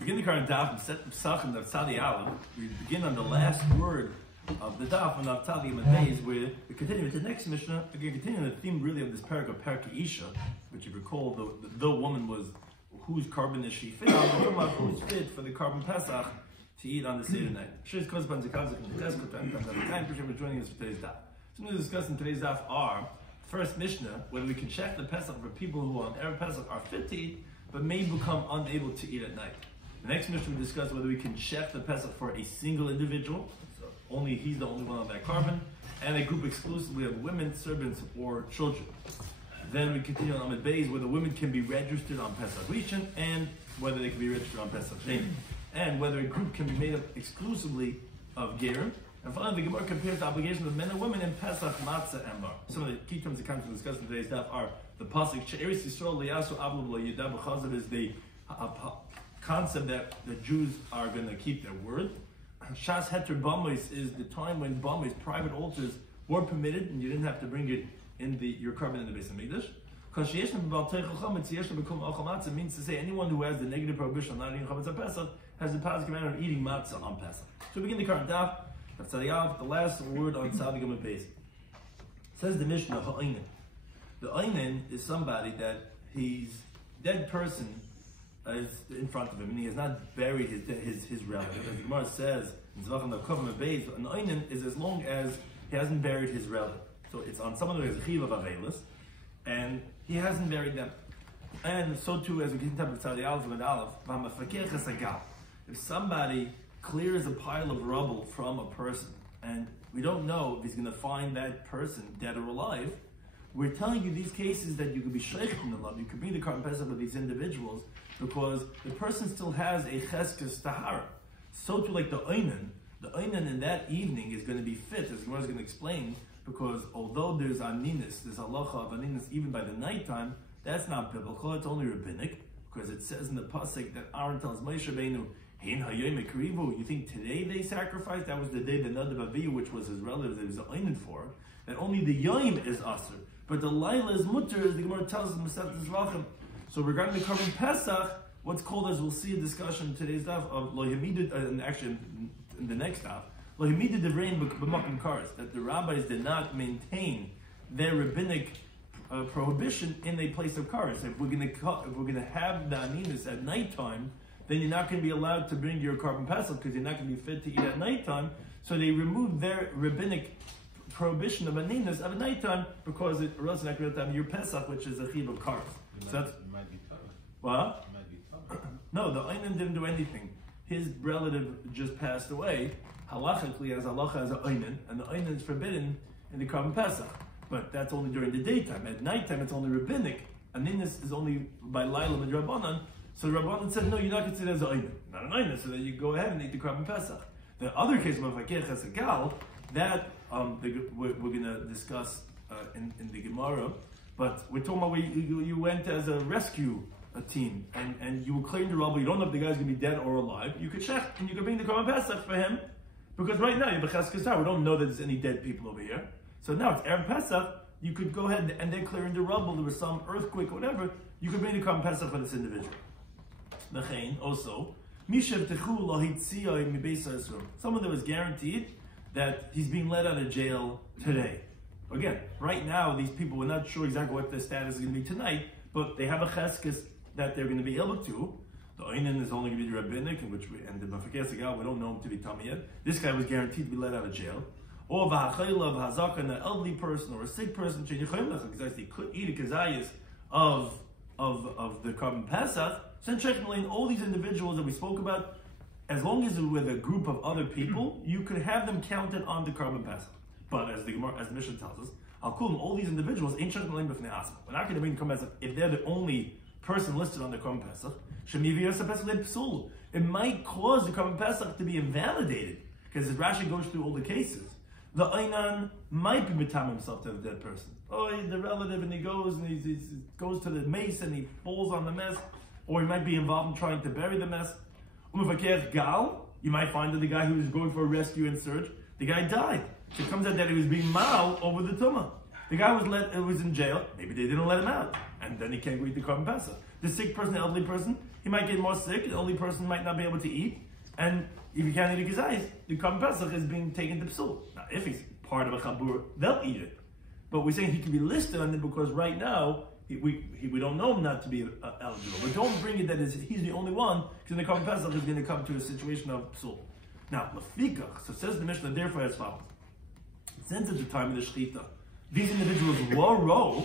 Begin the current Daf Pesachim Daf. We begin on the last word of the Daf on Tzadi Yomi, where we continue with the next Mishnah. Again, continuing the theme really of this parak of Perka Isha, which you recall the woman was whose carbon is she fit on? We're talking about who's fit for the carbon Pesach to eat on the Seder night. Shir's Kozban Zikazik and the Test time for joining us for today's Daf. So we're discussing today's Daf are first Mishnah, whether we can check the Pesach for people who on Erev Pesach are fit to eat, but may become unable to eat at night. The next Mishnah we discuss whether we can check the Pesach for a single individual, so only he's the only one on that carbon, and a group exclusively of women, servants, or children. Then we continue on Amid Beis, whether women can be registered on Pesach Rishon, and whether they can be registered on Pesach Sheni, and whether a group can be made up exclusively of Gerim. And finally, the Gemara compares the obligation of men and women in Pesach, Matzah, and Bar. Some of the key terms that come to discuss in today's daf are the pasuk She'eris Yisrael Liyasu Avlu Lo Yidab B'Chazav is the concept that the Jews are going to keep their word. Shas Heter Bamos is the time when Bamos, private altars, were permitted, and you didn't have to bring it in your carbon in the Beis Hamikdash. Because means to say anyone who has the negative prohibition on not eating chametz on Pesach has the positive command of eating matzah on Pesach. So we begin the current daf. The last word on Tzadi Yomi base. Says the Mishnah, Ha'aynin. The Aynin is somebody that he's dead person is in front of him, and he has not buried his relative. As the Gemara says in Zvachim Kovim Beis, an Aynin is as long as he hasn't buried his relative. So it's on someone who has a chiv of avelis, and he hasn't buried them. And so too, as we get into Tzadi Aleph with Aleph, if somebody clears a pile of rubble from a person, and we don't know if he's going to find that person dead or alive, we're telling you these cases that you could be sheikh in the love, you could be the carbon pesach with these individuals, because the person still has a cheskes tahara. So too, like the aynan in that evening is going to be fit, as Gemara is going to explain, because although there's aninis, there's halacha of aninis even by the nighttime, that's not biblical, it's only rabbinic, because it says in the pasuk that Aaron tells Moshe Rabbeinu, you think today they sacrificed? That was the day the Nadav Avihu, which was his relative that he was aynan for, that only the Yom is Asr, but the Laila is Mutter, as the Gemara tells us in Masechet Zvachim. So regarding the carbon Pesach, what's called, as we'll see a discussion in today's daf of Lo Yamidud, and actually in the next daf, Lo Yamidud Devrein B'Makom Kares, that the rabbis did not maintain their rabbinic prohibition in a place of kares. If we're going to have the aninis at nighttime, then you're not going to be allowed to bring your carbon pesach because you're not going to be fit to eat at nighttime. So they removed their rabbinic prohibition of aninas at nighttime because it was not going to have your pesach, which is a chiv of kares. So that's it might be tough. What? It might be tough. No, the aynan didn't do anything. His relative just passed away. Halachically, as halacha as an aynan, and the aynan is forbidden in the carbon pesach. But that's only during the daytime. At nighttime, it's only rabbinic. Aninas is only by Laila and Rabbanan. So the Rabbanan said, no, you're not considered as an aynan, not an aynan, so then you go ahead and eat the carbon pesach. The other case of Fakir Chesegal, that we're going to discuss in the Gemara. But we're talking about you went as a rescue team, and you were clearing the rubble. You don't know if the guy's going to be dead or alive. You could check, and you could bring the carbon pesach for him, because right now you have a cheskes. We don't know that there's any dead people over here. So now it's Erev Pesach. You could go ahead and they're clearing the rubble. There was some earthquake or whatever. You could bring the carbon pesach for this individual. Also, someone that was guaranteed that he's being let out of jail today. Again, right now, these people, we're not sure exactly what their status is going to be tonight, but they have a cheskes that they're going to be able to. The aynan is only going to be the rabbinic, and the Mafakir Segal, we don't know him to be tummy yet. This guy was guaranteed to be let out of jail. Or v'hachayla v'hazaka, an elderly person or a sick person, because they could eat a kazayas of the carbon pesach. So in all these individuals that we spoke about, as long as we're with a group of other people, you could have them counted on the carbon pesach. But as the Mishnah tells us, I'll call them all these individuals. We're not going to bring the carbon pesach if they're the only person listed on the carbon pesach. It might cause the carbon pesach to be invalidated because as Rashi goes through all the cases, the aynan might be mitam himself to the dead person. Oh, the relative, and he goes and he goes to the mace and he falls on the mess, or he might be involved in trying to bury the mess. Gal, you might find that the guy who was going for a rescue and search, the guy died. So it comes out that he was being mal over the tumah. The guy was in jail. Maybe they didn't let him out, and then he can't go eat the carbon pesach. The sick person, the elderly person, he might get more sick. The elderly person might not be able to eat. And if you can't eat a kizayis, the Korban Pesach is being taken to psul. Now, if he's part of a chabur, they'll eat it. But we're saying he can be listed on it because right now, we don't know him not to be eligible. But don't bring it that he's the only one, because the Korban Pesach is going to come to a situation of psul. Now, lefikach, so says the Mishnah, therefore as follows. Since it's the time of the shechita, these individuals were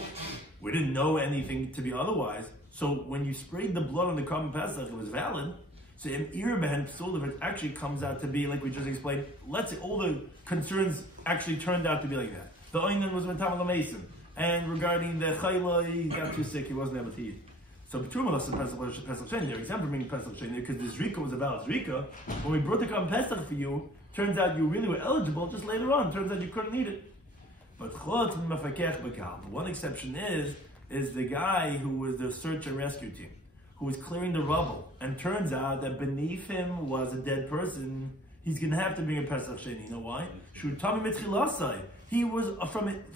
we didn't know anything to be otherwise. So when you sprayed the blood on the Korban Pesach, it was valid. So in Irben Psul, if it actually comes out to be like we just explained, let's say all the concerns actually turned out to be like that. The Oinen was with Tamal Mason, and regarding the Chayla, he got too sick, he wasn't able to eat. So B'Trumalos and Pesach Sheni, their example bringing Pesach Sheni, because the Zrika was a valid Zrika. When we brought the Korban Pesach for you, turns out you really were eligible, just later on, turns out you couldn't eat it. But Chot Mefakech B'Kal, the one exception is the guy who was the search and rescue team, who was clearing the rubble, and turns out that beneath him was a dead person. He's going to have to bring a Pesach Sheni. You know why? He was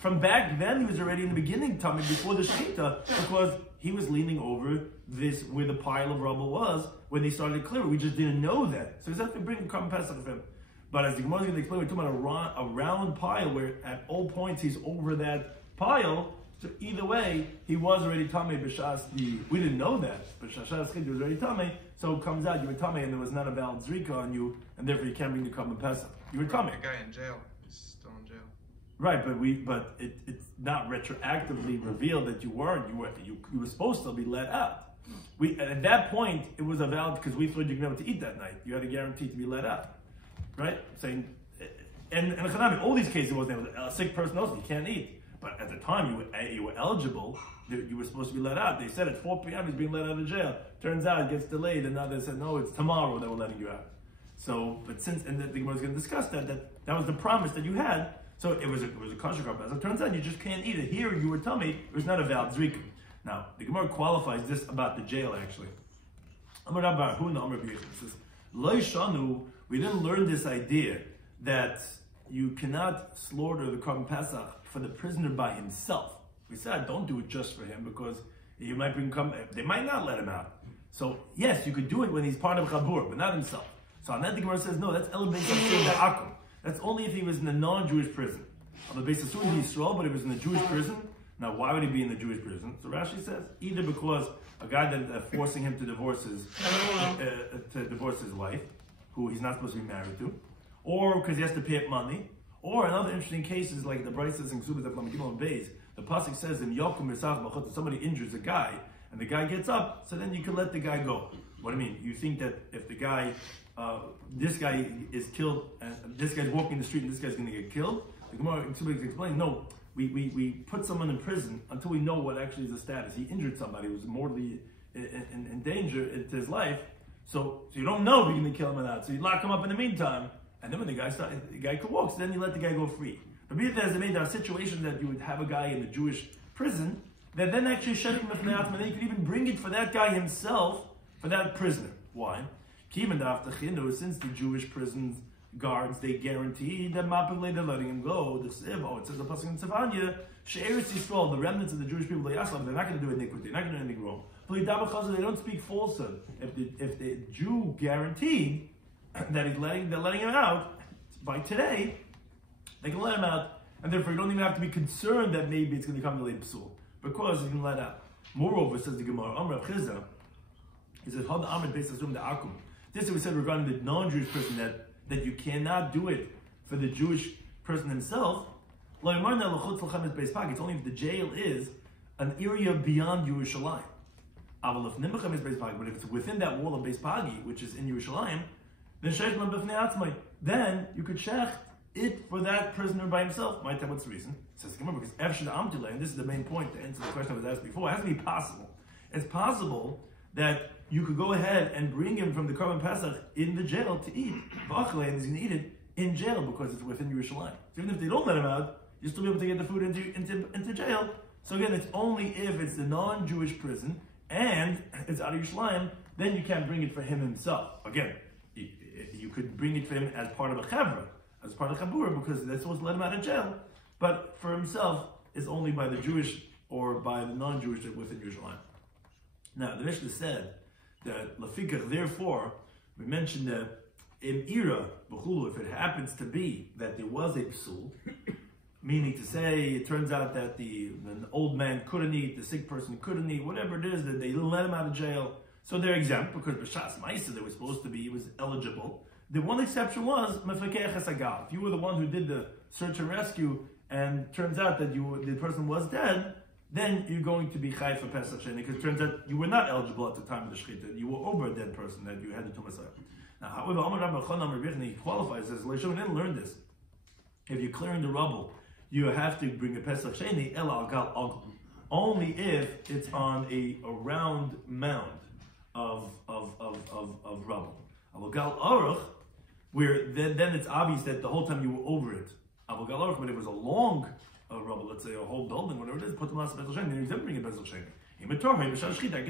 from back then. He was already in the beginning tummy before the shechita, because he was leaning over this where the pile of rubble was when they started clearing. We just didn't know that, so he's have to bring a Korban Pesach for him. But as the Gemara is going to explain, we're talking about a round pile where at all points he's over that pile. So either way, he was already tamei b'shas we didn't know that, but shashas he was already tamei. So it comes out you were tamei and there was not a valid zrika on you, and therefore you can't bring the Korban Pesach. You were tamei. A guy in jail. He's still in jail. Right, but it's not retroactively revealed that you weren't. You were supposed to be let out. At that point it was a valid, because we thought you were able to eat that night. You had a guarantee to be let out, right? Saying, and all these cases wasn't able to, a sick person also you can't eat. But at the time you were eligible, you were supposed to be let out. They said at 4 p.m. he's being let out of jail. Turns out it gets delayed, and now they said no, it's tomorrow that we're letting you out. So, but since, and the Gemara is going to discuss that was the promise that you had. So it was a kosher Korban Pesach. It turns out you just can't eat it. Here you were telling me it was not a valid zrika. Now the Gemara qualifies this about the jail actually. Amar Rabbi Huna Amar B'Yechim says, Lo Shanu, we didn't learn this idea that you cannot slaughter the Korban Pesach for the prisoner by himself. We said don't do it just for him, because you might they might not let him out. So yes, you could do it when he's part of Chabur, but not himself. So on that the Gemara says no, that's elevated the Akum. That's only if he was in a non-Jewish prison. On the basis of Yisrael, but if he was in a Jewish prison, now why would he be in the Jewish prison? So Rashi says either because a guy that forcing him to divorce his wife, who he's not supposed to be married to, or because he has to pay up money. Or another interesting case is like the Bryce says in Ksubas of Lamagimel and Beis, the pasuk says in Yokum Yisach B'chot, somebody injures a guy and the guy gets up, so then you can let the guy go. What do you mean? You think that if the guy, this guy is killed, and this guy's walking the street and this guy's going to get killed? The Gemara in Ksubas explains, no, we put someone in prison until we know what actually is the status. He injured somebody who was mortally in danger to his life, so you don't know if you're going to kill him or not. So you lock him up in the meantime. And then when the guy could walk, so then you let the guy go free. But be it as it may, there are situations that you would have a guy in the Jewish prison that then actually shutting him and then you could even bring it for that guy himself, for that prisoner. Why? Since the Jewish prison guards, they guarantee that they're letting him go. It says the pasuk in Tzavanya, She'eretz Yisrael, the remnants of the Jewish people, they're not going to do iniquity, they're not going to do anything wrong. They don't speak falsehood. If the Jew guaranteed that they're letting him out by today, they can let him out, and therefore you don't even have to be concerned that maybe it's going to come to late psul, because he's going to let out. Moreover, says the Gemara, Amr Chizah, he says, Had Amr Beis Asum the Akum. This is what we said regarding the non-Jewish person, that you cannot do it for the Jewish person himself. It's only if the jail is an area beyond Yerushalayim. But if it's within that wall of Beis Pagi, which is in Yerushalayim, then you could shech it for that prisoner by himself. Might tell what's the reason. It says because and this is the main point to answer the question I was asked before. It has to be possible. It's possible that you could go ahead and bring him from the Korban Pesach in the jail to eat. And he's going to eat it in jail because it's within Yerushalayim. So even if they don't let him out, you'll still be able to get the food into jail. So again, it's only if it's the non-Jewish prison and it's out of Yerushalayim, then you can't bring it for him himself. Again, you could bring it for him as part of a chavra, as part of chabur, because they're supposed to let him out of jail. But for himself, it's only by the Jewish or by the non-Jewish within Yerushalayim. Now, the Mishnah said that Lafikach, therefore, we mentioned that in Ira, if it happens to be that there was a psul, meaning to say, it turns out that the old man couldn't eat, the sick person couldn't eat, whatever it is, that they didn't let him out of jail, so they're exempt, because B'Shas Ma'isa, they were supposed to be, he was eligible. The one exception was, Mefakech Hasagal. If you were the one who did the search and rescue, and turns out that the person was dead, then you're going to be chai for Pesach Sheni, because it turns out you were not eligible at the time of the Shechita. You were over a dead person that you had the Tumas. Now, however, Amar Rabbi Chana Rabbi he qualifies, says, Leishon didn't learn this. If you're clearing the rubble, you have to bring a Pesach Sheni, El Al Gal Agl. Only if it's on a round mound of rubble. Al Gal Aruch, where then it's obvious that the whole time you were over it. Al Gal Aruch, when it was a long rubble, let's say a whole building, whatever it is, put them on Pesach Sheni, then you didn't bring a Pesach Sheni. I could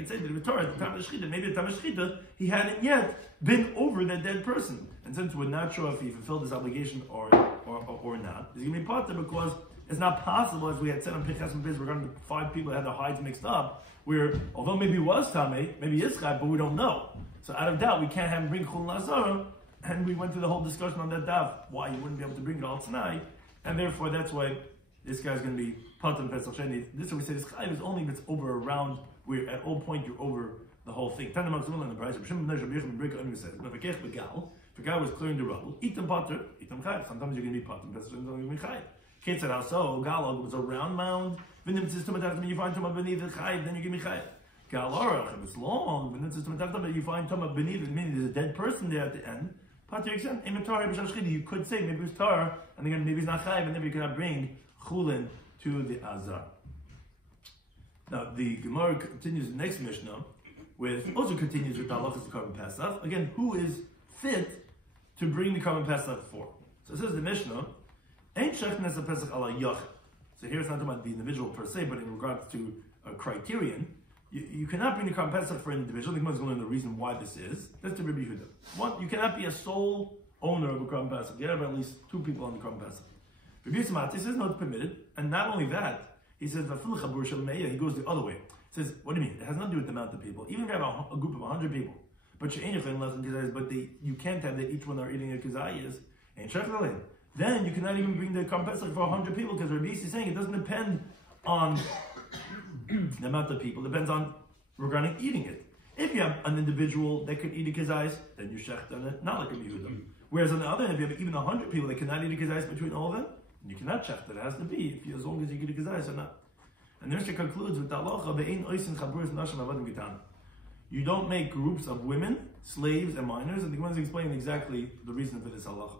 say that in Torah, at the time of the Shechita, maybe at the time of the Shechita, he hadn't yet been over that dead person. And since we're not sure if he fulfilled his obligation or not, he's going to be part of it, because it's not possible, as we had said on Pesachim Daf regarding the 5 people that had their hides mixed up, where although maybe he was Tameh, maybe he is Chai, but we don't know. So out of doubt, we can't have him bring Chul Lazara, and we went through the whole discussion on that Daf, why you wouldn't be able to bring it all tonight, and therefore that's why this guy's going to be part of Pesach Sheni. This is what we say, this Chayiv is only if it's over around, where at all point you're over the whole thing. Tana Maksumul in the price, says, if a guy was clearing the rubble, eat them butter, eat them Chayiv. Sometimes you're going to be part of Pesach Sheni, sometimes you're going to be Chayiv. Kate said, also, Galog was a round mound, you find Tumah beneath the Chayiv, then you give me Chayiv. Galorach, if it's long, you find Tumah beneath it, meaning there's a dead person there at the end. You could say maybe it's Torah, and again maybe it's not Chayiv, and then you cannot bring Chulin to the Azar. Now the Gemara continues the next Mishnah, also continues with the halachas of Korban Pesach. Again, who is fit to bring the Korban Pesach for? So it says the Mishnah, Ein Shechnes a Pesach ala Yach. So here it's not talking about the individual per se, but in regards to a criterion, you cannot bring the Korban Pesach for an individual. The Gemara is going to learn the reason why this is. That's the Rabbi Yehuda. One, you cannot be a sole owner of a Korban Pesach. You have at least 2 people on the Korban Pesach. Rabbi Yisrael says no, it's permitted, and not only that, he says he goes the other way. He says, what do you mean? It has nothing to do with the amount of people. Even if you have a group of 100 people, but you can't have that each one are eating a kazayas, then you cannot even bring the Korban Pesach for 100 people, because Rabbi Yisrael is saying it doesn't depend on the amount of people, it depends on regarding eating it. If you have an individual that could eat a kazayas, then you shecht on it, not like a Yehuda. Whereas on the other hand, if you have even 100 people that cannot eat a kazayas between all of them, you cannot check that. It has to be as long as you get a kazayas or not. And the Mishnah concludes with the halacha be'ein oisin chaburis nashim avadim gitan. You don't make groups of women, slaves, and minors, and the Gemara is explaining exactly the reason for this halacha.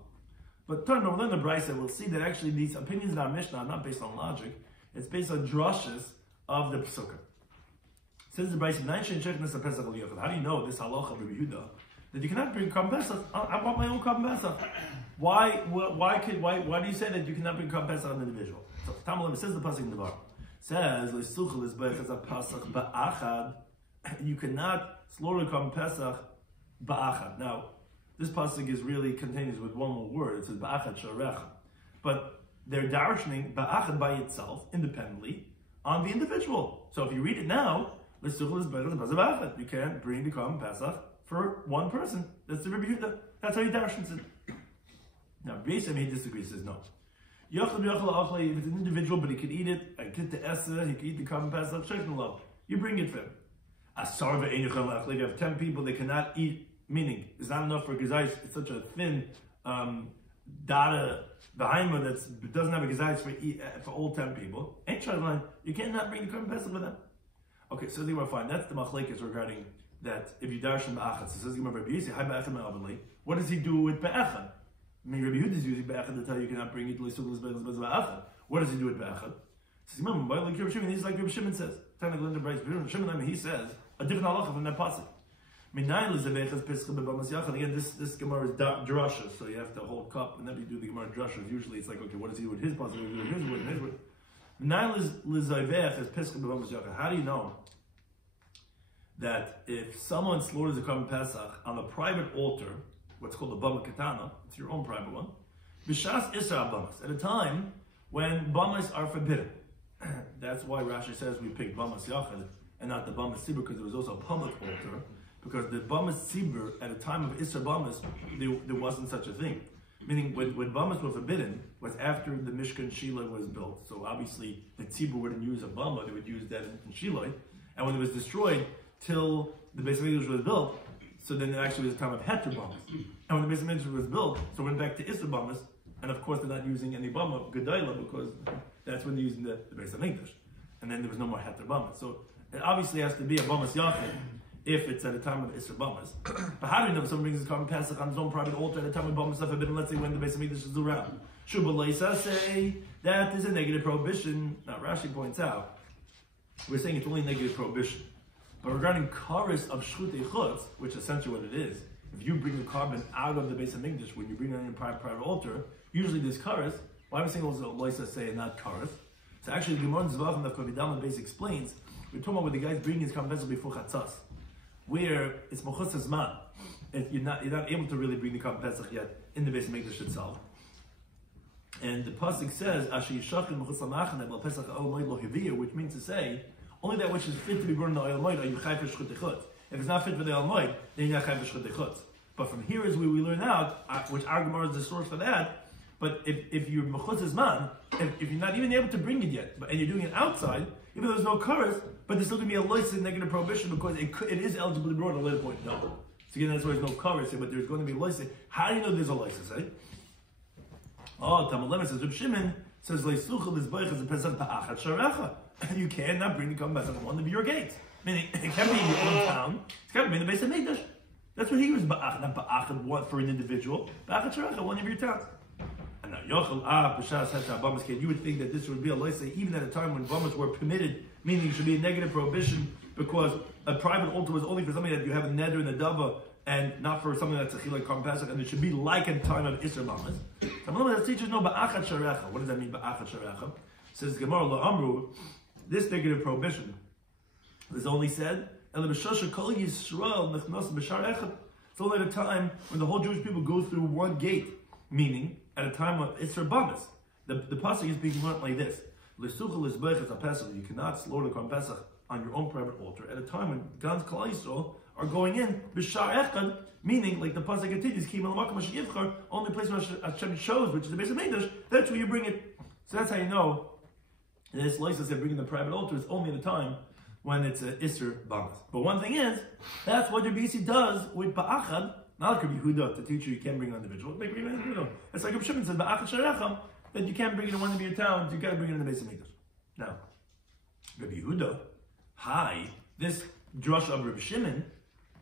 But turn over then the Brisa, we'll see that actually these opinions in our Mishnah are not based on logic; it's based on drushes of the Pesukah. Says the Brisa, how do you know this halacha of Rabbi Yehuda that you cannot bring Korban Pesach? I want my own Korban Pesach. Why do you say that you cannot bring Korban Pesach on an individual? So Tamalim says the pasuk in the bar says you cannot slaughter Korban Pesach ba'achad. Now this pasuk is really continues with one more word. It says ba'achad sharecha, but they're darshaning ba'achad by itself independently on the individual. So if you read it now, you can't bring the Korban Pesach for one person. That's the Rabbi Yehuda. That's how he darshans it. Now, basically, he disagrees. He says no. If it's an individual, but he could eat it, he could eat the Korban Pesach. You bring it for him. If you have 10 people, they cannot eat. Meaning, it's not enough for gazais. It's such a thin data behind that doesn't have a gazais for all 10 people. You cannot bring the Korban Pesach with them. Okay, so the fine. That's the machlekes regarding that. If you darshan ba'achad, so says Rabbi Yisrael, what does he do with ba'achad? I mean, Rabbi Yehuda is using ba'achad to tell you cannot bring it to ba'achad. What does he do with ba'achad? Says he's like Rabbi Shimon says. He says a different halacha from that pasuk. Again, this Gemara is drusha, so you have to hold cup, and then you do the Gemara drusha. Usually, it's like, okay, what does he do with his pasuk? What does he do with his word and his word? How do you know that if someone slaughters a Korban Pesach on a private altar, what's called a bama katana, it's your own private one, b'shas isra bamas, at a time when bamas are forbidden. That's why Rashi says we pick bamas yachad and not the Bamas Sibur, because it was also a public altar. Because the Bamas Sibur, at a time of Isser Bamas, there wasn't such a thing. Meaning, when Bamas were forbidden, was after the Mishkan Shiloh was built. So obviously, the Tzibur wouldn't use a Bama, they would use that in Shiloh. And when it was destroyed, till the Beis HaMikdash was built, so then it actually was a time of Heter Bamas. And when the Beis HaMikdash was built, so it went back to Isser Bamas, and of course they're not using any Bama, Gedaila, because that's when they're using the Beis HaMikdash. And then there was no more Heter Bamas. So it obviously has to be a Bamas Yachid, if it's at a time of Isser Bamas. But how do you know if someone brings his carbon Pesach on his own private altar at a time of Bamas forbidden, let's say when the Beis HaMikdash is around? Shuba Leisa say that is a negative prohibition. Now Rashi points out, we're saying it's only negative prohibition. But regarding Karis of Shchutei Chutz, which is essentially what it is, if you bring the carbon out of the Beis HaMikdash when you bring it on your private altar, usually there's Karis. Why am I saying also Leisa say and not Karis? So actually the Gemara in Zvachim of Kavidam base explains, we're talking about where the guy's bringing his carbon Pesach before Chatzas, where it's Mochus Zman. You're not able to really bring the carbon Pesach yet in the Beis HaMikdash itself. And the pasuk says, "Asher yishachim Mochus Lamachan Ebel Pesach Al Moed Lo Hiviyah," which means to say, only that which is fit to be burned in the oil moed are you chayv for shchutei chutz. If it's not fit for the oil moed, then you're not chayv for shchutei chutz. But from here is where we learn out, which our Gemara is the source for that. But if you're Mochus Zman, if you're not even able to bring it yet, and you're doing it outside, even though there's no karas, but there's still going to be a loisid negative prohibition because it is eligible to be brought at a later point. No. So again, that's why there's no karas here, but there's going to be a loisid. How do you know there's a loisid? Eh? Oh, Tamalem says, Reb Shimon says, Leisuchel is boich as a pesach ba'achat sharecha. You cannot bring the carbon pesach on one of your gates. Meaning, it can't be in your own town. It's got to be in the Beis HaMikdash. That's what he was ba'achat, not ba'achat one for an individual. Ba'achat sharecha, one of your towns. And now, Yochel b'shas hecha bamas kid. You would think that this would be a loisid even at a time when bamas were permitted, meaning it should be a negative prohibition because a private altar was only for something that you have a neder and a dava, and not for something that's a chilek carbon pesach, and it should be like a time of Isser Bamas. Some of the teachers know ba'achat sharecha. What does that mean, ba'achat sharecha? Says Gemara la'amru, this negative prohibition is only said, it's only at a time when the whole Jewish people go through one gate, meaning at a time of Isser Bamas. The pasuk is being learned like this: you cannot slaughter carbon pesach on your own private altar at a time when God's Klal Yisrael are going in b'shar echad, meaning like the pasuk continues, only place where Hashem shows, which is the Beis HaMikdash, that's where you bring it. So that's how you know this license that bringing the private altar is only at a time when it's a Isser Bamas. But one thing is, that's what Rabbi Yisi does with ba'achad, not like Rabbi Yehuda to teach you can't bring an individual. It's like Rabbi Shimon says ba'achad sharecha, that you can't bring it in one of your towns, you got to bring it in the Beis HaMikdash. Now, Rabbi Yehuda, this drush of Rabbi Shimon,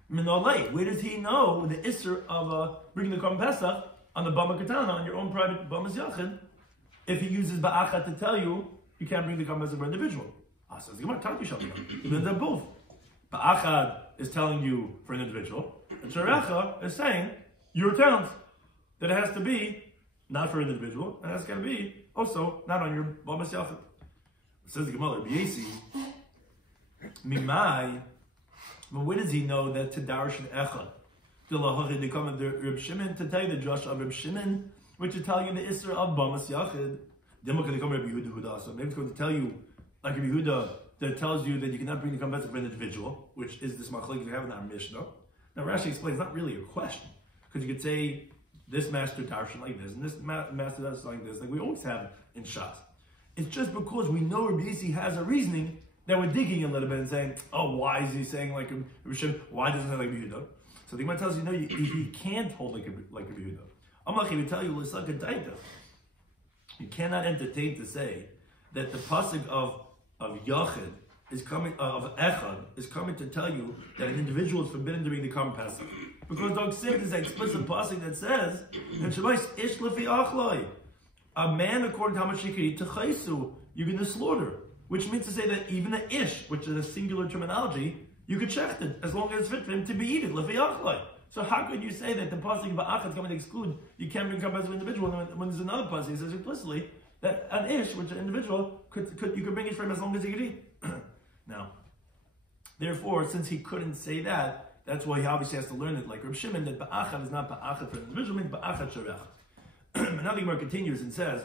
where does he know the Isser of bringing the Korban Pesach on the Bama Katana, on your own private Bamas Yachid, if he uses Ba'achat to tell you can't bring the Korban Pesach for an individual? So the Gemara Taki Shabbat. Then they're both. Ba'achat is telling you for an individual, and Sharecha is saying your towns that it has to be not for an individual, and that's going to be also not on your Bamas Yachid. Says the Gemara, B'yesi, Mimai. But where does he know that to Darshan Echad? To come of the Reb Shimon, to tell you the Josh of Reb Shimon, which is telling you the Isra of Bamas Yachid. Then we're going to come Rabbi Yehuda. So maybe it's going to tell you, like Rabbi Yehuda, that tells you that you cannot bring the Korban Pesach for an individual, which is this machlek we have in our Mishnah. Now Rashi explains, not really a question, because you could say this master Darshan like this, and this master Darshan like this, like we always have in Shas. It's just because we know Rabbi Yisi has a reasoning that we're digging a little bit and saying, oh, why is he saying like Rabbi Shimon? Why doesn't he like Rabbi Yehuda? So the Gemara tells you, no, you can't hold like Rabbi Yehuda. I'm not going to tell you, you cannot entertain to say that the pasuk of Yachid is coming, of Echad, is coming to tell you that an individual is forbidden to bring the Korban Pesach. Because Dog Sim is an explicit pasuk that says, Ish lefi achloi, a man according to how much he can eat, techaisu, you're going to slaughter. Which means to say that even an ish, which is a singular terminology, you could shecht it as long as it's fit for him to be eaten. So how could you say that the pasuk ba'achat is coming to exclude you can't bring carbon as an individual when there's another pasuk that says implicitly that an ish, which an individual you could bring it for him as long as he could eat. Now, therefore, since he couldn't say that, that's why he obviously has to learn it like Reb Shimon that ba'achat is not ba'achat for an individual, it means ba'achat sharech. And now the Gemara continues and says,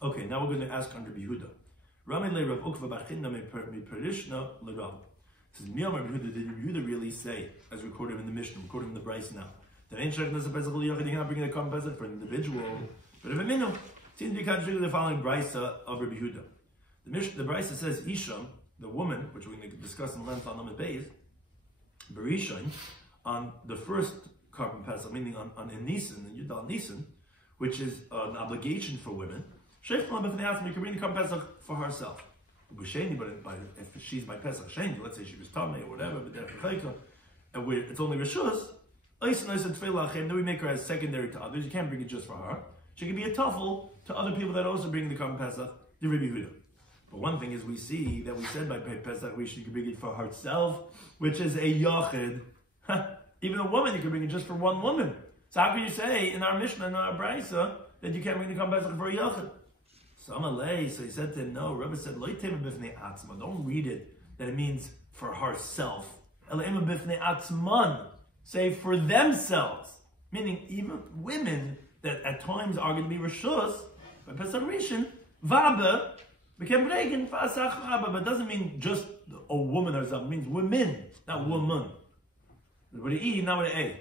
okay, now we're going to ask under Yehuda. Rami le Rav Ukva Bachinna me Perishna le Rav. Says Miyam Rabbi Yehuda, did Rabbi Yehuda really say, as recorded in the Mishnah, recorded in the Bryce now, that ain't shaykhnas a Pesach l'yachid, you cannot bring the carbon Pesach for an individual, but if a minnow, seems to be contradicted with the following Bryce of Rabbi Yehuda. The Bryce says Isha, the woman, which we're going to discuss in length on Lamed Beis, Berishon, on the first carbon Pesach, meaning on Nisan, in Yudal Nisan, which is an obligation for women. Sheikhna b'fnei you can bring the carbon Pesach for herself. But if she's by Pesach Sheni, let's say she was Tamei or whatever, but it's only Rishus, then we make her as secondary to others. You can't bring it just for her. She can be a tuffle to other people that also bring the carbon Pesach, the Rabbi Yehuda. But one thing is we see that we said by Pesach she can bring it for herself, which is a yachid. Even a woman, you can bring it just for one woman. So how can you say in our Mishnah, in our Brisa, that you can't bring the carbon Pesach for a yachid? So he said to him, no, Rabbi said, don't read it that it means for herself. Say for themselves. Meaning even women that at times are going to be Rishus, by Pesach Rishon, Vabe, became Bregen, Fasach Vabe, but it doesn't mean just a woman herself, it means women, not woman. With an E, not with an A.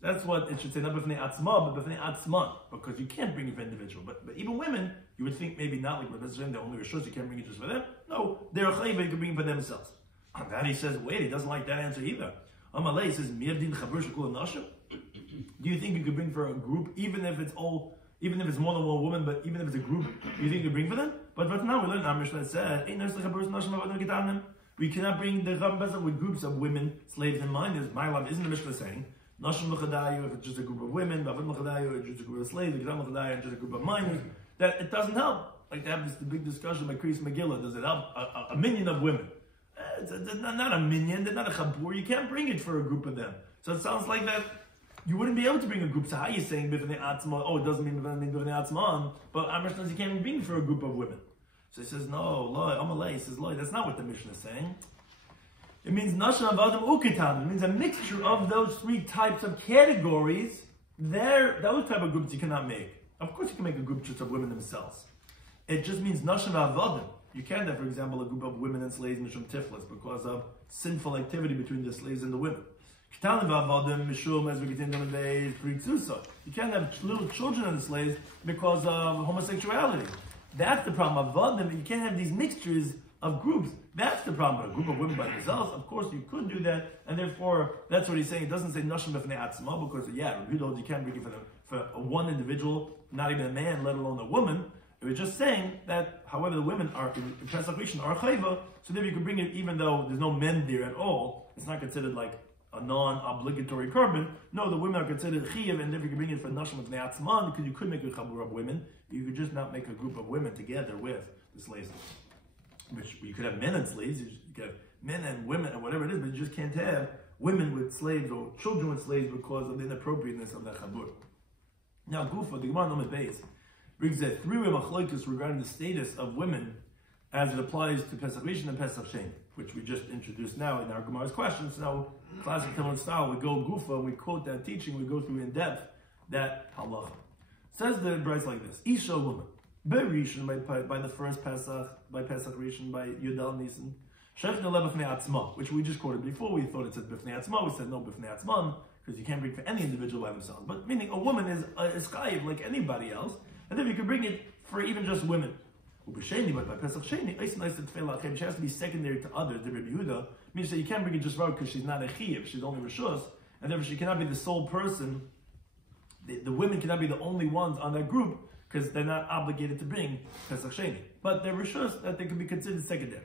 That's what it should say, not b'fnei atzma, but b'fnei atzman, because you can't bring it for individual. But even women, you would think maybe not like they're only Rishus, you can't bring it just for them. No, they're a chayva, you can bring it for themselves. And then he says, wait, he doesn't like that answer either. Amalei, he says, do you think you could bring for a group, even if it's more than one woman, but even if it's a group, do you think you could bring for them? But now we learn our Mishnah said, we cannot bring the carbon Pesach with groups of women, slaves in mind. As my love isn't the Mishnah saying, Nashim l'chadayu, if it's just a group of women, Bavim l'chadayu, if it's just a group of slaves, Gedam l'chadayu, just a group of minors, that it doesn't help. Like they have this big discussion by Chris Megillah, does it help a minion of women? It's not a minion, they're not a chabur, you can't bring it for a group of them. So it sounds like that you wouldn't be able to bring a group. So how are you saying b'fnei atzma? Oh, it doesn't mean b'fnei atzman, but Amr says you can't even bring for a group of women. So he says, no, loy, Amalei, he says, loy, that's not what the Mishnah is saying. It means Nashim Avadim Ukitan. It means a mixture of those three types of categories. Those type of groups you cannot make. Of course you can make a group just of women themselves. It just means Nashim Avadim. You can't have, for example, a group of women and slaves Mishum Tiflis because of sinful activity between the slaves and the women. Ketanim Avadim Mishum, as we get into the days, you can't have little children and slaves because of homosexuality. That's the problem. Avadim, you can't have these mixtures of groups. That's the problem. But a group of women by themselves, of course, you could do that, and therefore, that's what he's saying. It doesn't say Nashim b'fnei atzma, because, you can't bring it for one individual, not even a man, let alone a woman. It was just saying that, however, the women are in Pesach Rishon are chayva, so then you can bring it even though there's no men there at all. It's not considered like a non-obligatory carbon. No, the women are considered chiyav, and if you can bring it for Nashim b'fnei atzma, because you could make a chabur of women, you could just not make a group of women together with the slaves. Which you could have men and slaves, you could have men and women and whatever it is, but you just can't have women with slaves or children with slaves because of the inappropriateness of that chabur. Now, Gufa, the Gemara Lamed Beis, brings that three-way machlokes regarding the status of women as it applies to Pesach Rishon and Pesach Sheni, which we just introduced now in our Gemara's questions. Now, classic Talmud style, we go Gufa, we quote that teaching, we go through in depth that halacha. Says the Bryce like this: Isha, woman. By Rishon, by the first Pesach, by Pesach Rishon, by Yudal Nisan, Shechna lebefnei atzma, which we just quoted before. We thought it said befnei atzma. We said no befnei atzman because you can't bring for any individual by themselves. But meaning a woman is chayiv like anybody else, and then you can bring it for even just women. But by Pesach Sheni, she has to be secondary to others. The Rabbi Yehuda means that you can't bring it just for her because she's not a chayiv, she's only rishus, and therefore she cannot be the sole person. The women cannot be the only ones on that group, because they're not obligated to bring Pesach Sheni. But they're rishus that they can be considered secondary.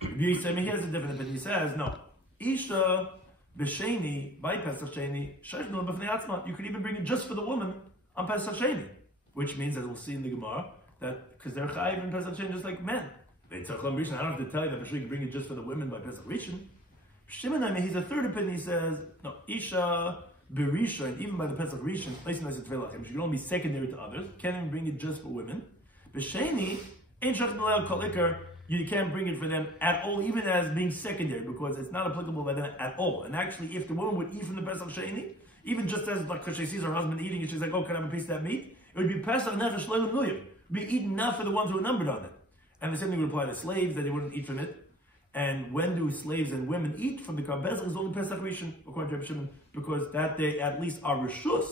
He has a different opinion. He says, no. Isha b'sheni, by Pesach Sheni, sheshnu b'fnei atzma. You could even bring it just for the woman on Pesach Sheni. Which means, as we'll see in the Gemara, that because they're chayiv in Pesach Sheni just like men. I don't have to tell you that for sure you can bring it just for the women by Pesach Rishon. Shimon, he's a third opinion. He says, no, Isha Berishon, even by the Pesach Rishon, she can only be secondary to others. Can't even bring it just for women. B'sheni, you can't bring it for them at all, even as being secondary, because it's not applicable by them at all. And actually, if the woman would eat from the Pesach Sheni, even just as like because she sees her husband eating and she's like, oh, can I have a piece of that meat? It would be Pesach Nefesh Shleilim Nuyim. Be eaten not for the ones who are numbered on it. And the same thing would apply to slaves, that they wouldn't eat from it. And when do slaves and women eat from the Korban Pesach? It's only Pesach Rishon, according to Rabbi Shimon, because that they at least are Rishus.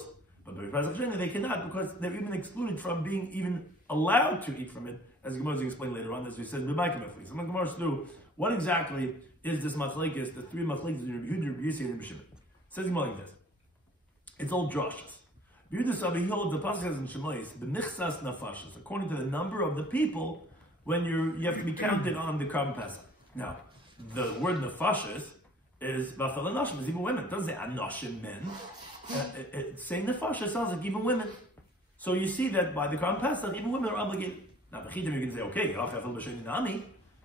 But by Pesach Sheni they cannot, because they're even excluded from being even allowed to eat from it, as Gemara is going to explain later on, as we said, so Gemara through what exactly is this machlekes, the three machlekes in Rabbi Yehuda, Rabbi Yossi, and Rabbi Shimon. It says Gemara like this. It's all drushes. Yehuda Sabi holds the pasuk says in Shemois, the michsas nafashas, according to the number of the people when you have to be counted on the Korban Pesach. Now, the word nefashis is bafel anashim, is even women. It doesn't say anashim men. Saying nefashis sounds like even women. So you see that by the Korban Pesach, even women are obligated. Now, the chitim you can say, okay,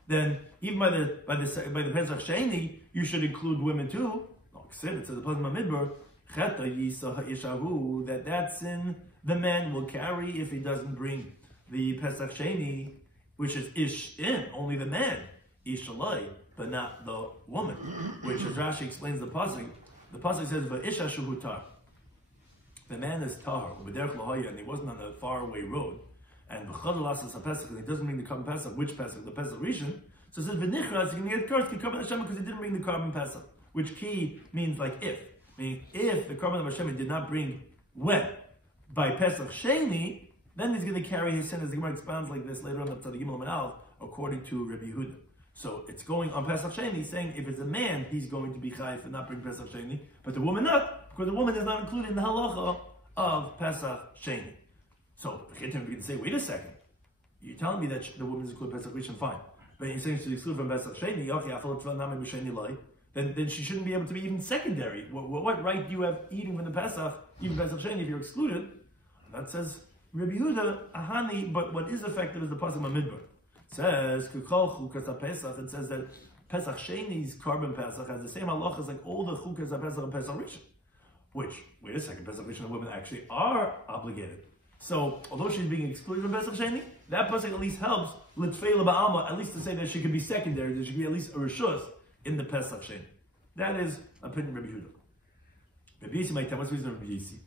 then even by the Pesach Sheni, you should include women too. It says the Pasuk Midbar, that sin the man will carry if he doesn't bring the Pesach Sheni, which is ish in, only the man, ish alai, but not the woman. Which, as Rashi explains the pasuk says, "Va'isha shuhutar." The man is tahar, and he wasn't on a faraway road, and and he doesn't bring the Korban Pesach. Which Pesach? The Pesach Rishon. So it says, "V'nichras," he can get cursed because he didn't bring the Korban Pesach. Which key means like if. Meaning, if the Korban Hashem did not bring when by Pesach Sheni, then he's going to carry his sin, as the Gemara expounds like this later on up to the Gimel Aleph, according to Rabbi Yehuda. So it's going on Pesach Sheni, saying if it's a man, he's going to be chayiv and not bring Pesach Sheni, but the woman not, because the woman is not included in the halacha of Pesach Sheni. So we can say, wait a second, you're telling me that the woman is included in Pesach Rishon, fine, but you're saying she's excluded from Pesach Sheni, okay, then she shouldn't be able to be even secondary. What right do you have eating from the Pesach, even Pesach Sheni, if you're excluded? And that says Rabbi Yehuda, ahani, but what is effective is the pasuk Midbar. It says, it says that Pesach Sheni's Korban Pesach has the same halacha as like all the chukas of Pesach and Pesach Rishon. Which, wait a second, Pesach Rishon and women actually are obligated. So, although she's being excluded from Pesach Sheni, that pasuk at least helps Litfeila Ba'alma, at least to say that she could be secondary, there should be at least a Rishus in the Pesach Sheni. That is opinion of Rabbi Yehuda. Rabbi Yossi might tell, what's the reason of Rabbi Yossi?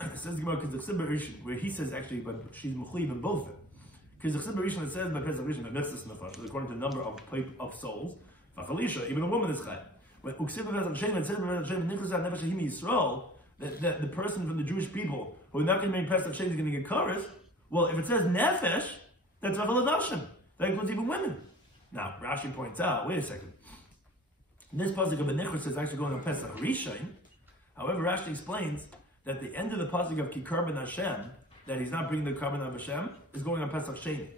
It says Gemara, because the Chsibah Rishon, where he says actually, but she's mechuyev in both of them. Because the Chsibah Rishon, it says by Pesach Rishon, according to the number of souls, even a woman is chayv. When Uksibah Pesach Sheni, it says by Pesach Sheni, Nichlas HaNefesh Himi Yisrael, that the person from the Jewish people who are not going to make Pesach Sheni is going to get kares. Well, if it says Nefesh, that's Vafal Adashim. That includes even women. Now, Rashi points out, wait a second. This pasuk of Benichros is actually going on Pesach Rishon. However, Rashi explains that the end of the pasuk of Kikarban Hashem, that he's not bringing the Karban of Hashem, is going on Pesach Sheni.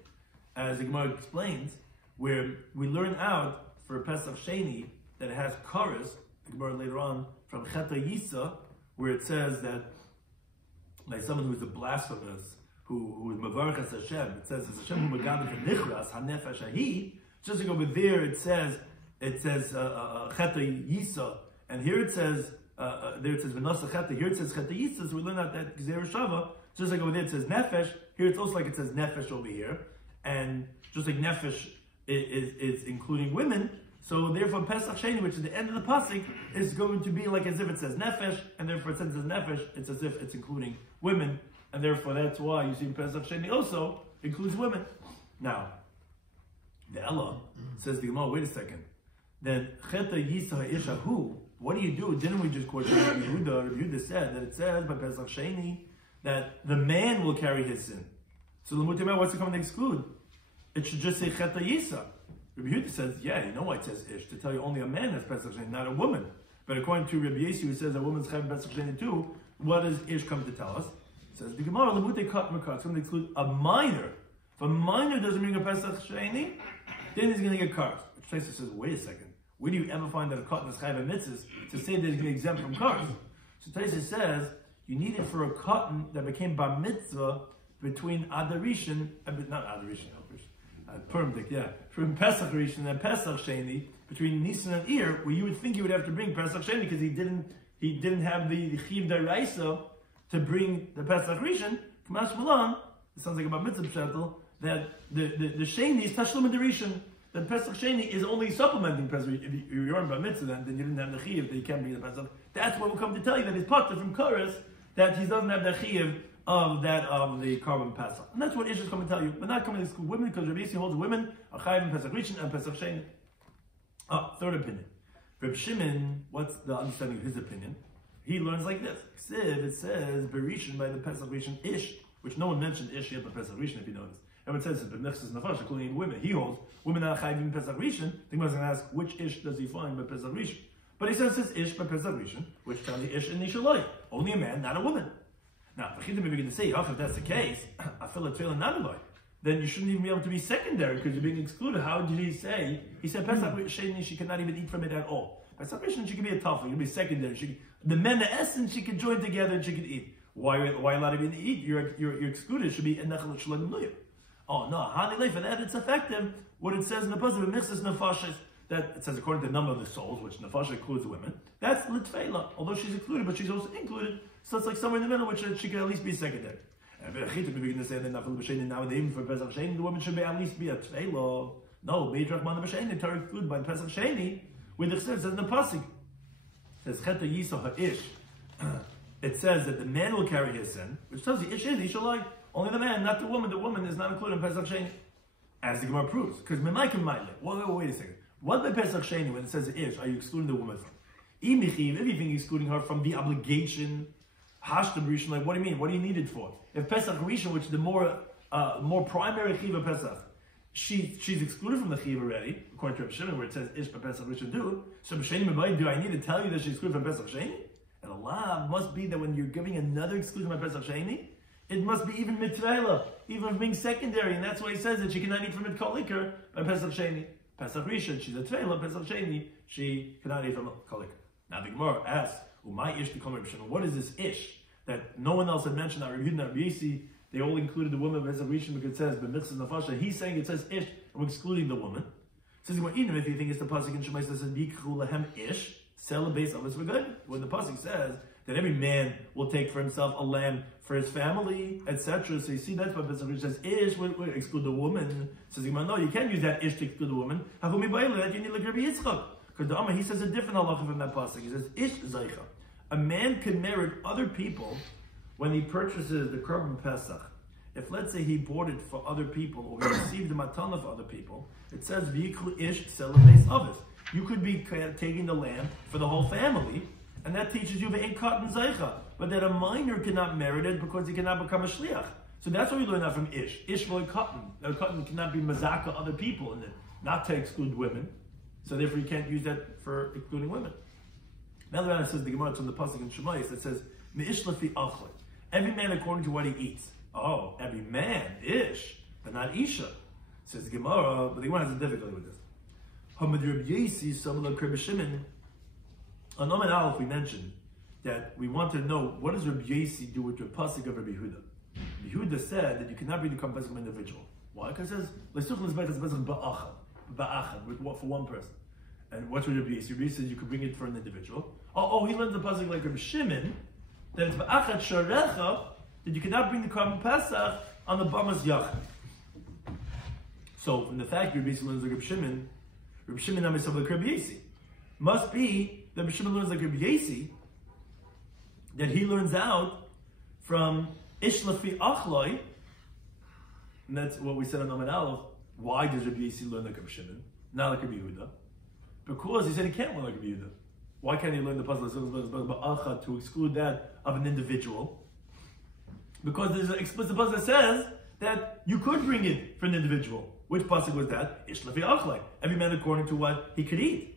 As the Gemara explains, where we learn out for Pesach Sheni that it has kares, the Gemara later on, from Cheta Yisa, where it says that like someone who is a blasphemous, who is Mavarchas Hashem, it says, Hashem hu Megadim Nichras, HaNefesh Hahi, just like over there it says Cheta Yisa, and here it says, there it says V'nasa Cheta, here it says Cheta Yisa, so we learn out that Gzeir Shava, just like over there it says Nefesh, here it's also like it says Nefesh over here, and just like Nefesh is including women, so therefore Pesach Sheni, which is the end of the pasuk, is going to be like as if it says Nefesh, and therefore since it says Nefesh, it's as if it's including women, and therefore that's why you see Pesach Sheni also includes women. Now, the Ella says the Gemara, wait a second, then Cheta Yisa Ishahu, what do you do? Didn't we just quote Rabbi Yehuda? Rabbi Yehuda said that it says by Pesach Sheni that the man will carry his sin. So the Mutimah, what's it coming to exclude? It should just say Cheta Yisa. Rabbi Yehuda says, yeah, you know why it says Ish, to tell you only a man has Pesach Sheni, not a woman. But according to Rabbi Yossi, who says a woman's Chayav Pesach Sheni too, what does Ish come to tell us? It says, the Gemara, Lamute Kat Mekat, it's going to exclude a minor. If a minor doesn't bring a Pesach Sheni, then he's going to get cars. Which Taisa says, wait a second, where do you ever find that a cotton is Chayav mitzvahs to say that he's going to exempt from cars? So Taisa says, you need it for a cotton that became bar mitzvah between Adarishan, not Adarishan, from Pesach Rishon and Pesach Sheni, between Nisan and Ir, where you would think he would have to bring Pesach Sheni because he didn't have the Chiv Daraisa to bring the Pesach Rishon. Kamash Malan, it sounds like about mitzvah pshatel, that the Sheni is Tashlum and the Rishon. That Pesach Sheni is only supplementing Pesach. If you aren't by mitzvah, then you didn't have the Chiv that you can't bring the Pesach. That's what will come to tell you that he's potter from Koros, that he doesn't have the Chiv of that of the carbon Pesach. And that's what Ish is coming to tell you. But not coming to exclude women, because Rabbi Yossi holds women are chayiv in Pesach Rishon and Pesach Sheni. Third opinion. Rabbi Shimon, what's the understanding of his opinion? He learns like this. It says Berishon by the Pesach Rishon Ish, which no one mentioned Ish yet by Pesach Rishon, if you notice. Everyone says it's B'nefses Nafash, including women. He holds women are chayiv in Pesach Rishon. The Gemara is going to ask which Ish does he find by Pesach Rishon. But he says it's Ish by Pesach Rishon, which tells you Ish and Nishaloi. Only a man, not a woman. Now, if you're going to say, if that's the case, I feel it's failing not a then you shouldn't even be able to be secondary because you're being excluded. How did he say? He said Pesach Sheni, she cannot even eat from it at all. Pesach Rishon, she can be a tough, she can be secondary. The men, the essence, she can join together and she can eat. Why allowed to eat? You're excluded. It should be Enechel Shalom Luyah. Oh no, Hanilei, for that it's effective. What it says in the pasuk of Mixes Nefashis, that it says according to the number of the souls, which Nefashah includes women, that's Litfeila. Although she's included, but she's also included. So it's like somewhere in the middle, which she can at least be secondary. And we're going to say that now even for Pesach Sheni, the woman should be at least be a Tfeila. No, Beitrach Mana B'Sheni, Torah included by Pesach Sheni, where it says in the pasuk, it says Cheta Yisa Ha'ish. It says that the man will carry his sin, which tells you Ish is Ishalai. Only the man, not the woman. The woman is not included in Pesach Sheni, as the Gemara proves. Because Memaikim Maile. Wait a second. What by Pesach Sheni, when it says Ish, are you excluding the woman from? If you think excluding her from the obligation, Hashtam Rishon, like what do you mean? What do you need it for? If Pesach Rishon, which is the more primary chiva Pesach, she's excluded from the chiva already, according to Rabbi Shimon, where it says Ish by Pesach Rishon do. So B'Sheni Memai, do I need to tell you that she's excluded from Pesach Sheni? And Allah must be that when you're giving another exclusion by Pesach Sheni, it must be even mitzvah, even being secondary, and that's why he says that she cannot eat from it kol ikar by Pesach Sheni. Pesach Rishon, she's a tvela. Pesach Sheni, she cannot eat from kol ikar. Now the Gemara asks, "Umay ish t'kol Rabbi Shimon?" What is this ish that no one else had mentioned? Not Rabbi Yehuda, not Rabbi Yossi. They all included the woman of Pesach Rishon because it says b'mitzvah nafasha. He's saying it says ish, and we're excluding the woman. Says the Gemara, even if you think it's the pasuk in Shemai that says yikchu lahem ish, sell a base of us, we're good. When the pasuk says that every man will take for himself a lamb for his family, etc. So you see, that's why Pesach Rishon says ish, we exclude the woman. Says the Gemara, no, you can't use that ish to exclude the woman. How come that you need like Rabbi Yitzchak? Because the Amma, he says a different halacha from that pasuk. He says ish zaycha. A man can merit other people when he purchases the korban Pesach. If let's say he bought it for other people or he received the matana for other people, it says v'yiklu ish sell a base of it. You could be taking the lamb for the whole family, and that teaches you the inkat and zaycha, but that a minor cannot merit it because he cannot become a shliach. So that's what we learn out from ish. Ish v'lo katan. A katan cannot be mazaka other people in it, not to exclude women. So therefore you can't use that for excluding women. Now it says the Gemara from the pasuk in Shemais that says me'ish lefi achlei. Every man according to what he eats. Oh, every man, ish, but not isha. Says the Gemara, but the Gemara has a difficulty with this. Hamad Rabbi Yossi, Samla Rabbi Shimon. On Omen Aleph, we mentioned that we want to know what does Rabbi Yossi do with the pasuk of Rabbi Yehuda. Rabbi Yehuda said that you cannot bring the korban Pesach from an individual. Why? Because it says ba'achad, for one person. And what's Rabbi Yossi? Rabbi Yossi says you could bring it for an individual. Oh, he learned the pasuk like Rabbi Shimon that it's ba'achad sharecha, that you cannot bring the korban Pesach on the bamas yachad. So from the fact Rabbi Yossi learns like Rabbi Shimon Amisav like Rabbi Yossi, must be that Rabbi Shimon learns like Rabbi Yossi, that he learns out from ish lefi achloi, and that's what we said on Omen Aleph. Why does Rabbi Yossi learn like Rabbi Shimon, not like Rabbi Yehuda? Because he said he can't learn like Rabbi Yehuda. Why can't he learn the pasuk to exclude that of an individual? Because there's an explicit pasuk that says that you could bring it for an individual. Which pasuk was that? Ish lefi achloi. Every man according to what he could eat.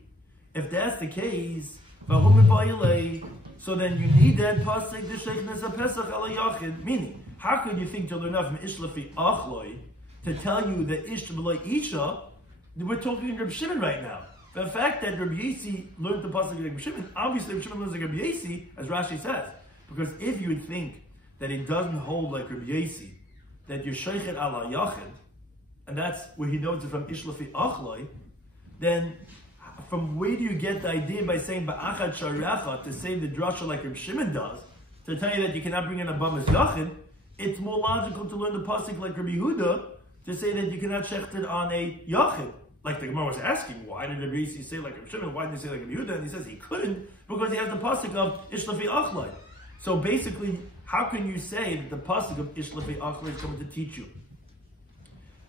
If that's the case, so then you need that pasuk the sheikhness of Pesach ala yachid. Meaning, how could you think to learn enough from ish lefi achloi to tell you that ish b'lo isha? We're talking Rabbi Shimon right now. The fact that Rabbi Yossi learned the pasuk of Rabbi Shimon, obviously Rabbi Shimon learns like Rabbi Yossi, as Rashi says. Because if you would think that it doesn't hold like Rabbi Yossi, that you're sheikhet ala yachid, and that's where he knows it from ish lefi achloi, then from where do you get the idea by saying ba'achad sharecha to say the drasha like Rabbi Shimon does, to tell you that you cannot bring in a bamas yachid? It's more logical to learn the pasuk like Rabbi Yehuda to say that you cannot shecht it on a yachid. Like the Gemara was asking, why did Rabbi Yossi say like Rabbi Shimon? Why didn't he say like Rabbi Yehuda? And he says he couldn't because he has the pasuk of ish lefi achloi. So basically, how can you say that the pasuk of Ish Lefi Achlei is coming to teach you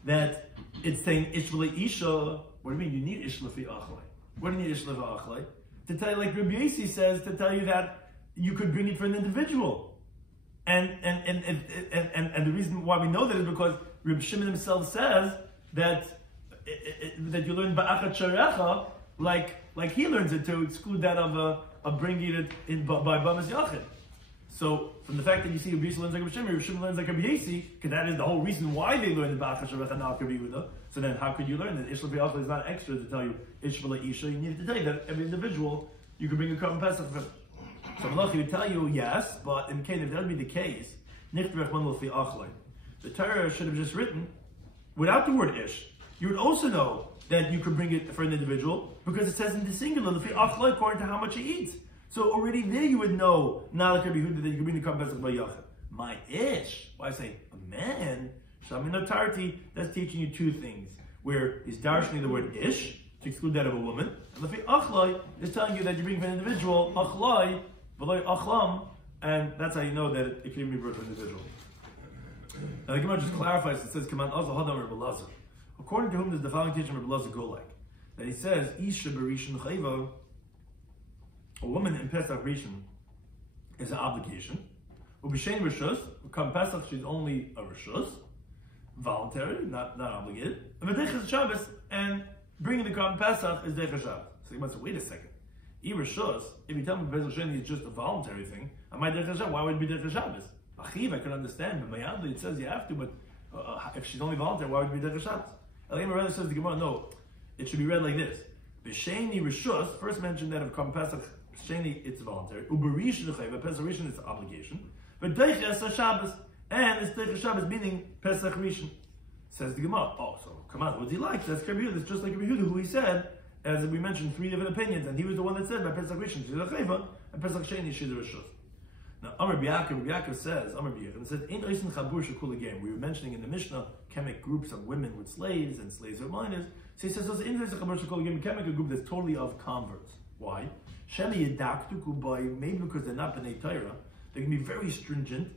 that it's saying Ish Lefi Isha? What do you mean? You need Ish Lefi Achlei. What do you need Ish Lefi Achlei? To tell you, like Rabbi Yossi says, to tell you that you could bring it for an individual, and the reason why we know that is because Rabbi Shimon himself says that you learn Ba'achat Sharecha like he learns it, to exclude that of bringing it in by Bamas Yachid. So from the fact that you see Rabbi Yossi learns like Rabbi Shimon learns like Rabbi Yossi, because that is the whole reason why they learn the Ba'achat Sharecha, not Rabbi Yehuda. So then how could you learn that Ish Lefi Achlei is not extra to tell you Ish V'la Isha? You need to tell you that every individual you could bring a Korban Pesach for. So Malachi would tell you yes, but in case if that would be the case, the Torah should have just written without the word Ish. You would also know that you could bring it for an individual because it says in the singular according to how much he eats. So already there you would know not like Rabbi Yehuda that you could bring the Korban Pesach by Yachid. My Ish, why I say a man. Shamin that's teaching you two things. Where he's darshaning the word ish to exclude that of a woman, and Lefi Achlei is telling you that you bring for an individual Achlei, v'loi Achlam, and that's how you know that it can be brought for an individual. Now the Gemara just clarifies. It says, "Command also Hadam Rabbi Lazar." According to whom does the following teaching Rabbi Lazar go like? That he says, "Isha berishin chayva." A woman in Pesach Rishon is an obligation. Ubishen rishus, come Pesach, she's only a rishus. Voluntary, not obligated. And Medechas Shabbos, and bringing the Korban Pesach is Dechas Shabbos. So you must say, wait a second. If you tell me Pesach Sheni is just a voluntary thing, I might Dechas Shabbos. Why would it be Dechas Shabbos? Achiv, I can understand, but Mayadli, it says you have to, but if she's only voluntary, why would it be Dechas Shabbos? Elima rather says the Gemara, no, it should be read like this. B'Sheni Rishus, first mentioned that of Korban Pesach, Sheni, it's voluntary. Uberish Nechayva, Pesach Rishon, it's an obligation. But Dechas Shabbos, and it's Dechas Shabbos, meaning Pesach Rishon. Says the Gemara, oh, so come on, what do you like? That's Rabbi Yehuda. It's just like Rabbi Yehuda, who he said, as we mentioned, three different opinions, and he was the one that said by Pesach Rishon, she's a chayva, and Pesach Sheni, she's a rishus. Now, Amar B'Yaakov says, Amar B'Yaakov, and it says, Ein oisin chabur shekul again. We were mentioning in the Mishnah, chemic groups of women with slaves, and slaves with minors. So he says, so ein oisin chabur shekul again, chemic a group that's totally of converts. Why? Sheli yedaktuku by, maybe because they're not b'nei Torah, they're going to be very stringent,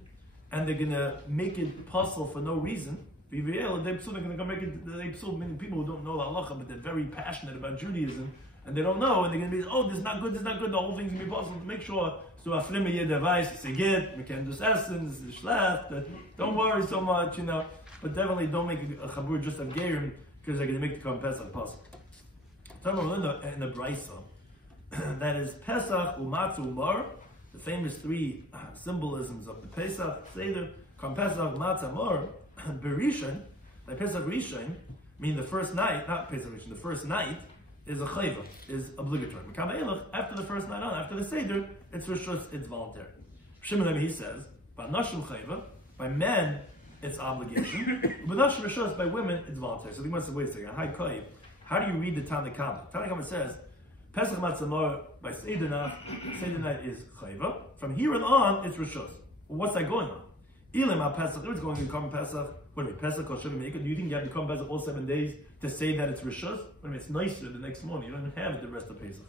and they're going to make it puzzle for no reason. They're going to make it, many people who don't know the halacha, but they're very passionate about Judaism, and they don't know, and they're going to be, oh, this is not good, the whole thing's going to be possible to make sure, so a flimme yeh device, segit, we can do essence, shlaft, don't worry so much, but definitely don't make a chabur just of gerim, because they're going to make the Korban Pesach possible. In the Brisa, that is Pesach, Umatzu, Mar, the famous three symbolisms of the Pesach, Seder, Korban Pesach, Matzah, Mar, Berishon, like Pesach Rishon, meaning the first night, not Pesach Rishon, the first night is a chayva, is obligatory. After the first night on, after the Seder, it's rishus, it's voluntary. Shimon, he says, by nashim chayva, by men, it's obligation, but nashim rishus, by women, it's voluntary. So they must say, wait a second, how do you read the Tanna Kama? Tanna Kama says, Pesach Matzamor, by Seder night is chayva. From here on, it's rishus. Well, what's that going on? Ilim Pesach, it's going to come Pesach. What do you mean, Pesach or Shavim? Do you think you have to come Pesach all 7 days to say that it's Rishus? I mean, it's nicer the next morning. You don't even have it the rest of Pesach.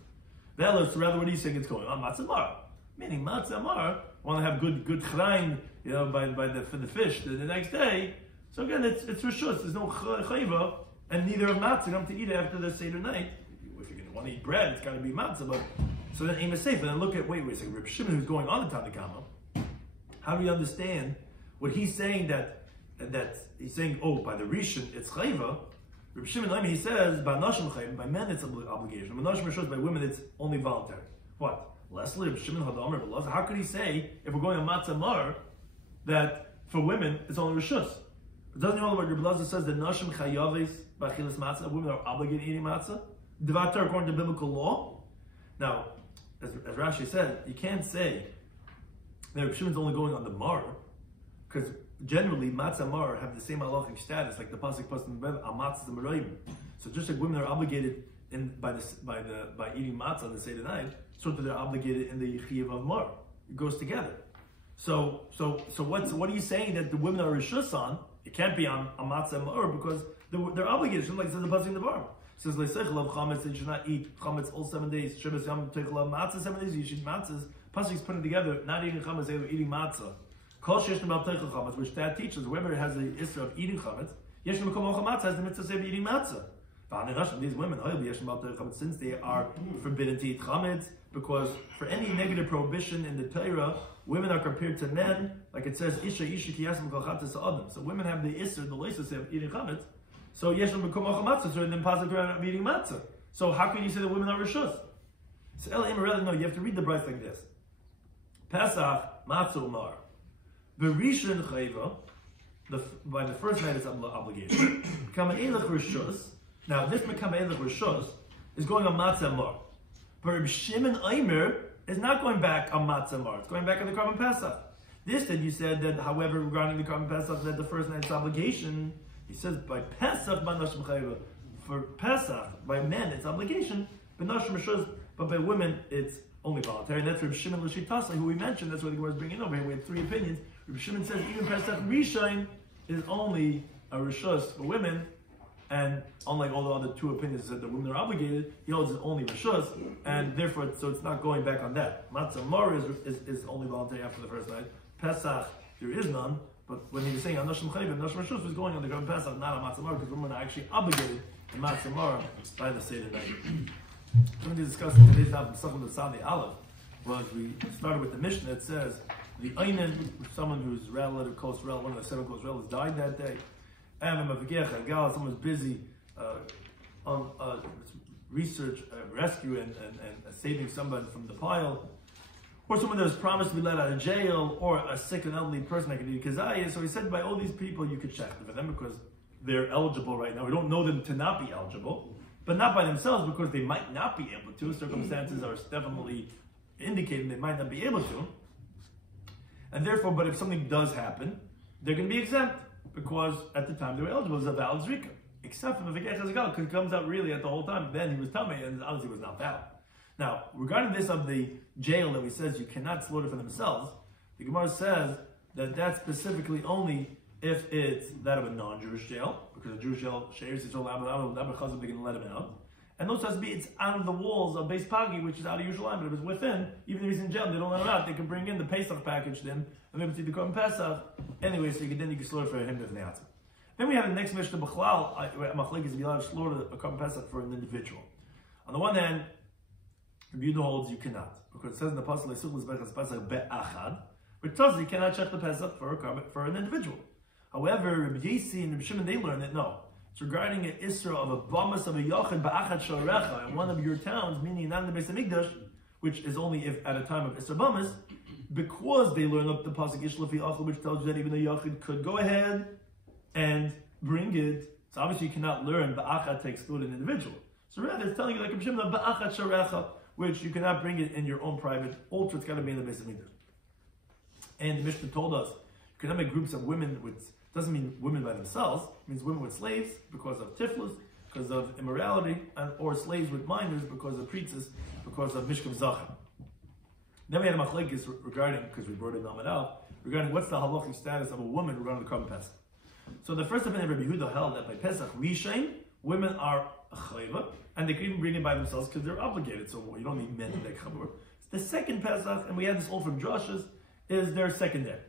So rather, what do you think it's going on? Matzamar. Meaning, Matzamar, want to have good chrain, for the fish the next day. So again, it's Rishus. There's no chayva, and neither of matzah. You don't have to eat it after the Seder night. If you're going to want to eat bread, it's got to be matzah. But so then aim is safe. And then look at, wait a second, Rabbi Shimon, who's going on the Tanna Kama. How do we understand what he's saying that he's saying, oh, by the Rishon it's chayva? Rabbi Shimon, he says, by nashim chayva, by men it's an obligation. By nashim rishos, by women it's only voluntary. What? Leslie, Rabbi Shimon hadam Rabbi Lazar. How could he say, if we're going on matzah mar, that for women it's only rishos? Doesn't know what Rabbi Lazar says that nashim chayaves by chilas matzah, women are obligated eating matzah? Devatar according to biblical law. Now, as Rashi said, you can't say that Rabbi Shimon's only going on the mar, because generally matzah mar have the same halachic status, like the pasuk amatzah the. So just like women are obligated by eating matzah on the Seder night, so that they're obligated in the chiyuv of mar. It goes together. So what are you saying that the women are rishus on? It can't be on matzah mar because they're obligated. Like it says the pasuk in the bar. It says leisech love chametz, that you should not eat chametz all 7 days. Shabbos yom teichel matzah 7 days. You should eat matzahs Pasuk is putting together, not eating chametz, eating matzah. Kol sheyesh no malteichel chametz, which that teaches, whoever has the issue of eating chametz, yesh no makom chametz has the mitzvah of eating matzah. These women, since they are forbidden to eat chametz, because for any negative prohibition in the Torah, women are compared to men, like it says, Isha kiyasam kol chatas adam. So women have the isser, the loisus of eating chametz. So yesham b'kum matzah, so then positive of eating matzah. So how can you say that women are rishus? So no, you have to read the brayz like this. Pesach matzah umar. Berishon chayva, by the first night it's obligation. Kama elach rishus. Now, this Mekama Elech Rishos is going on Matzah Mar. But Rabbi Shimon Aimer is not going back on Matzah Mar. It's going back on the Korban Pesach. This that you said that, however, regarding the Korban Pesach, that the first night's obligation, he says by Pesach, for Pesach, by men it's obligation, but by women it's only voluntary. And that's Rabbi Shimon L'Shitasa, who we mentioned. That's what the Gemara is bringing over here. We have three opinions. Rabbi Shimon says even Pesach Rishon is only a Rishos for women. And unlike all the other two opinions that the women are obligated, he holds it's only rishus, and therefore, so it's not going back on that. Matzah Mar is only voluntary after the first night. Pesach, there is none, but when he was saying Anashim Chayv and Anashim Rishus was going on the Korban Pesach, not on Matzah Mar, because women are actually obligated in Matzah Mar by the Seder night. Something to discuss in today's Daf Pesachim Daf Aleph was we started with the Mishnah that says the Einin, someone whose relative, close relative, one of the 7 close relatives died that day. Someone's busy on research, rescue, and saving somebody from the pile, or someone that was promised to be let out of jail, or a sick and elderly person that could need kazayah. So he said, by all these people, you could check for them because they're eligible right now. We don't know them to not be eligible, but not by themselves because they might not be able to. Circumstances are definitely indicating they might not be able to, and therefore, but if something does happen, they're going to be exempt. Because at the time they were eligible as a valid zrika. Except for the V'gech HaZagal, because it comes out really at the whole time, then he was tummy, and obviously was not valid. Now, regarding this of the jail that we says you cannot slaughter for themselves, the Gemara says that that's specifically only if it's that of a non-Jewish jail, because a Jewish jail, shares is all about they can let him out. And also has to be, it's out of the walls of Beis Pagi, which is out of Yerushalayim, but if it's within, even if he's in jail, they don't let him out, they can bring in the Pesach package then, and maybe see the Korban Pesach. Anyway, so then you can slaughter for him if they have. Then we have the next Mishnah, B'chlal, Machlek is to be allowed to slaughter a Korban Pesach for an individual. On the one hand, Rabbi Yehuda holds you cannot, because it says in the Pasuk, Le'such l'zbechas Pesach be'achad, which tells you cannot check the Pesach for an individual. However, Rabbi Yasi and Rabbi Shimon, they learn that no. It's regarding an Isra of a Bamas of a Yochid Ba'achat Shorecha in one of your towns, meaning not in the Beis HaMikdash, which is only if at a time of Isra Bamas, because they learn up the Pasuk Ishlefi Achel, which tells you that even a Yochid could go ahead and bring it. So obviously you cannot learn Ba'achat to exclude an individual. So rather it's telling you like a Shimon Ba'achat Shorecha, which you cannot bring it in your own private altar, it's got to be in the Beis HaMikdash. And the Mishnah told us, you cannot make groups of women with, doesn't mean women by themselves, it means women with slaves because of tiflus, because of immorality, or slaves with minors because of pretzis, because of mishkav zachar. Then we had a machlekes regarding, because we brought it on out, regarding what's the halachic status of a woman regarding the Korban Pesach. So the first opinion of Rabbi Yehuda held that by Pesach Rishon, women are a chayva, and they can even bring it by themselves because they're obligated, so you don't need men to make chabur. The second Pesach, and we had this all from Drashas, is their secondary.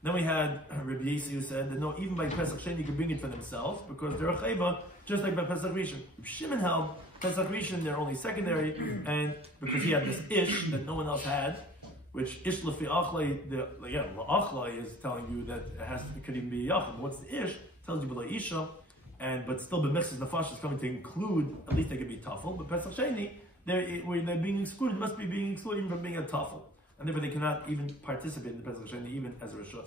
Then we had Rabbi Yasi who said that no, even by Pesach Sheni you can bring it for themselves because they're a chayva, just like by Pesach Rishon. Rabbi Shimon held Pesach Rishon they're only secondary, and because he had this ish that no one else had, which ish lefi achlai, achlai is telling you that it could even be a yachid. What's the ish? It tells you b'la isha, but still b'mixes nafash is coming to include. At least they could be tafel, but Pesach Sheni where they're being excluded must be being excluded from being a tafel. And therefore they cannot even participate in the Pesach Sheni, even as a Rishos.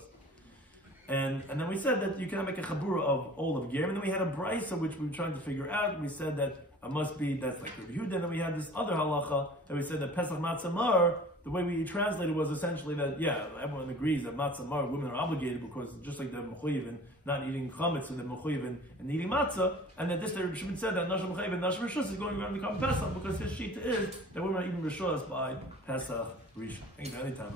And then we said that you cannot make a chabura of all of Gerim. And then we had a brisa which we were trying to figure out. We said that it must be, that's like Rabbi Yehuda. And then we had this other halacha that we said that Pesach Matzah Mar, the way we translated was essentially that, yeah, everyone agrees that Matzah Mar, women are obligated because just like they're mechuyev in not eating chametz, so they're mechuyev in eating matzah. And that this, Rabbi Shimon said that Nashim Mechuyev and Nashim Rishus is going around the Korban Pesach because his shita is that women are eating Rishus by Pesach Rishon. Thank you for any time.